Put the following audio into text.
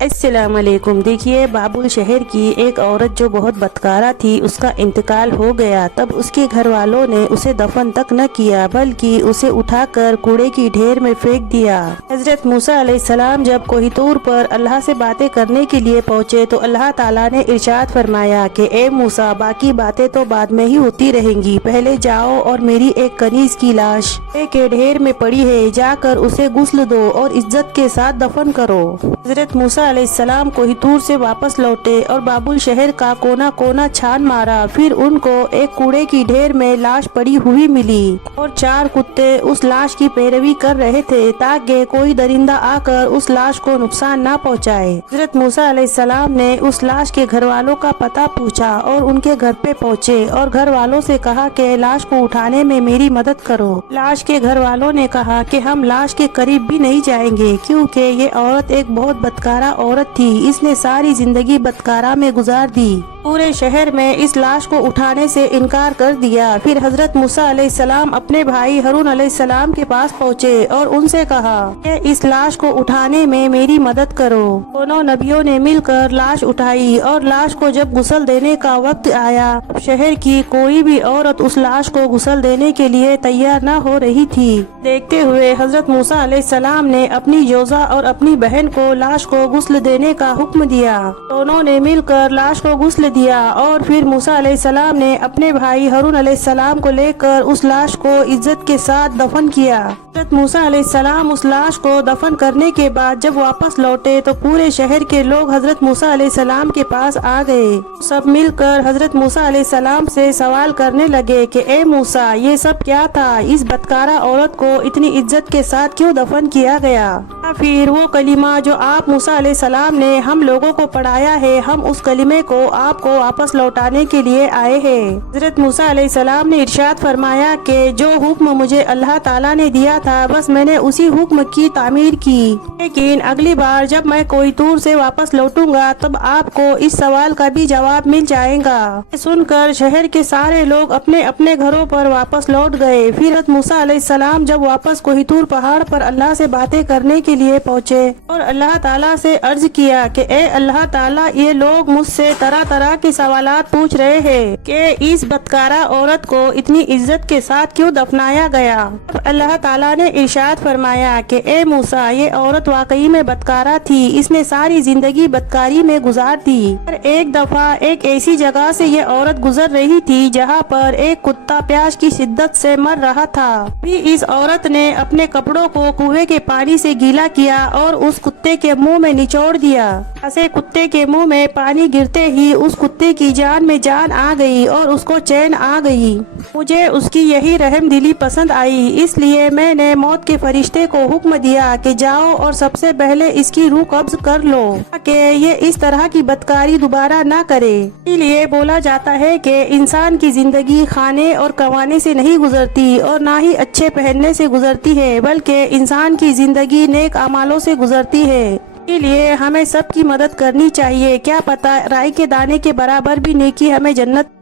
السلام علیکم۔ دیکھیے، بابل شہر کی ایک عورت جو بہت بدکارہ تھی، اس کا انتقال ہو گیا۔ تب اس کے گھر والوں نے اسے دفن تک نہ کیا بلکہ اسے اٹھا کر کوڑے کی ڈھیر میں پھینک دیا۔ حضرت موسیٰ علیہ السلام جب کوہ طور پر اللہ سے باتیں کرنے کے لیے پہنچے تو اللہ تعالیٰ نے ارشاد فرمایا کہ اے موسیٰ، باقی باتیں تو بعد میں ہی ہوتی رہیں گی، پہلے جاؤ اور میری ایک کنیز کی لاش کے ڈھیر میں پڑی ہے، جا کر اسے غسل دو اور عزت کے ساتھ دفن کرو۔ حضرت موسیٰ علیہ السلام کوہ طور سے واپس لوٹے اور بابل شہر کا کونا کونا چھان مارا۔ پھر ان کو ایک کوڑے کی ڈھیر میں لاش پڑی ہوئی ملی اور 4 کتے اس لاش کی پیروی کر رہے تھے تاکہ کوئی درندہ آ کر اس لاش کو نقصان نہ پہنچائے۔ حضرت موسیٰ علیہ السلام نے اس لاش کے گھر والوں کا پتہ پوچھا اور ان کے گھر پہ پہنچے اور گھر والوں سے کہا کہ لاش کو اٹھانے میں میری مدد کرو۔ لاش کے گھر والوں نے کہا کہ ہم لاش کے قریب بھی نہیں جائیں گے کیونکہ یہ عورت ایک بہت بدکارہ عورت تھی، اس نے ساری زندگی بدکارہ میں گزار دی۔ پورے شہر میں اس لاش کو اٹھانے سے انکار کر دیا۔ پھر حضرت موسیٰ علیہ السلام اپنے بھائی ہارون علیہ السلام کے پاس پہنچے اور ان سے کہا کہ اس لاش کو اٹھانے میں میری مدد کرو۔ دونوں نبیوں نے مل کر لاش اٹھائی اور لاش کو جب غسل دینے کا وقت آیا، شہر کی کوئی بھی عورت اس لاش کو غسل دینے کے لیے تیار نہ ہو رہی تھی۔ دیکھتے ہوئے حضرت موسیٰ علیہ السلام نے اپنی جوزہ اور اپنی بہن کو لاش کو غسل دینے کا حکم دیا۔ دونوں نے مل کر لاش کو غسل دیا اور پھر موسیٰ علیہ السلام نے اپنے بھائی ہارون علیہ السلام کو لے کر اس لاش کو عزت کے ساتھ دفن کیا۔ حضرت موسیٰ علیہ السلام اس لاش کو دفن کرنے کے بعد جب واپس لوٹے تو پورے شہر کے لوگ حضرت موسیٰ علیہ السلام کے پاس آ گئے۔ سب مل کر حضرت موسیٰ علیہ السلام سے سوال کرنے لگے کہ اے موسیٰ، یہ سب کیا تھا؟ اس بدکارہ عورت کو اتنی عزت کے ساتھ کیوں دفن کیا گیا؟ پھر وہ کلمہ جو آپ موسیٰ علیہ السلام نے ہم لوگوں کو پڑھایا ہے، ہم اس کلمے کو آپ کو واپس لوٹانے کے لیے آئے ہیں۔ حضرت موسیٰ علیہ السلام نے ارشاد فرمایا کہ جو حکم مجھے اللہ تعالیٰ نے دیا تھا بس میں نے اسی حکم کی تعمیر کی، لیکن اگلی بار جب میں کوہ طور سے واپس لوٹوں گا تب آپ کو اس سوال کا بھی جواب مل جائے گا۔ سن کر شہر کے سارے لوگ اپنے اپنے گھروں پر واپس لوٹ گئے۔ پھر حضرت موسیٰ علیہ السلام جب واپس کوہ طور پہاڑ پر اللہ سے باتیں کرنے کے لیے پہنچے اور اللہ تعالیٰ سے عرض کیا کہ اے اللہ تعالیٰ، یہ لوگ مجھ سے طرح طرح کے سوالات پوچھ رہے ہیں کہ اس بدکارہ عورت کو اتنی عزت کے ساتھ کیوں دفنایا گیا۔ اللہ تعالیٰ نے ارشاد فرمایا کہ اے موسیٰ، یہ عورت واقعی میں بدکارہ تھی، اس نے ساری زندگی بدکاری میں گزار دی۔ پر ایک دفعہ ایک ایسی جگہ سے یہ عورت گزر رہی تھی جہاں پر ایک کتا پیاس کی شدت سے مر رہا تھا۔ بھی اس عورت نے اپنے کپڑوں کو کنویں کے پانی سے گیلا کیا اور اس کتے کے منہ میں نچوڑ دیا۔ ایسے کتے کے منہ میں پانی گرتے ہی اس کتے کی جان میں جان آ گئی اور اس کو چین آ گئی۔ مجھے اس کی یہی رحم دلی پسند آئی، اس لیے میں نے موت کے فرشتے کو حکم دیا کہ جاؤ اور سب سے پہلے اس کی روح قبض کر لو تاکہ یہ اس طرح کی بدکاری دوبارہ نہ کرے۔ اسی لیے بولا جاتا ہے کہ انسان کی زندگی کھانے اور کمانے سے نہیں گزرتی اور نہ ہی اچھے پہننے سے گزرتی ہے، بلکہ انسان کی زندگی نیک اعمالوں سے گزرتی ہے۔ اسی لیے ہمیں سب کی مدد کرنی چاہیے، کیا پتہ رائی کے دانے کے برابر بھی نیکی ہمیں جنت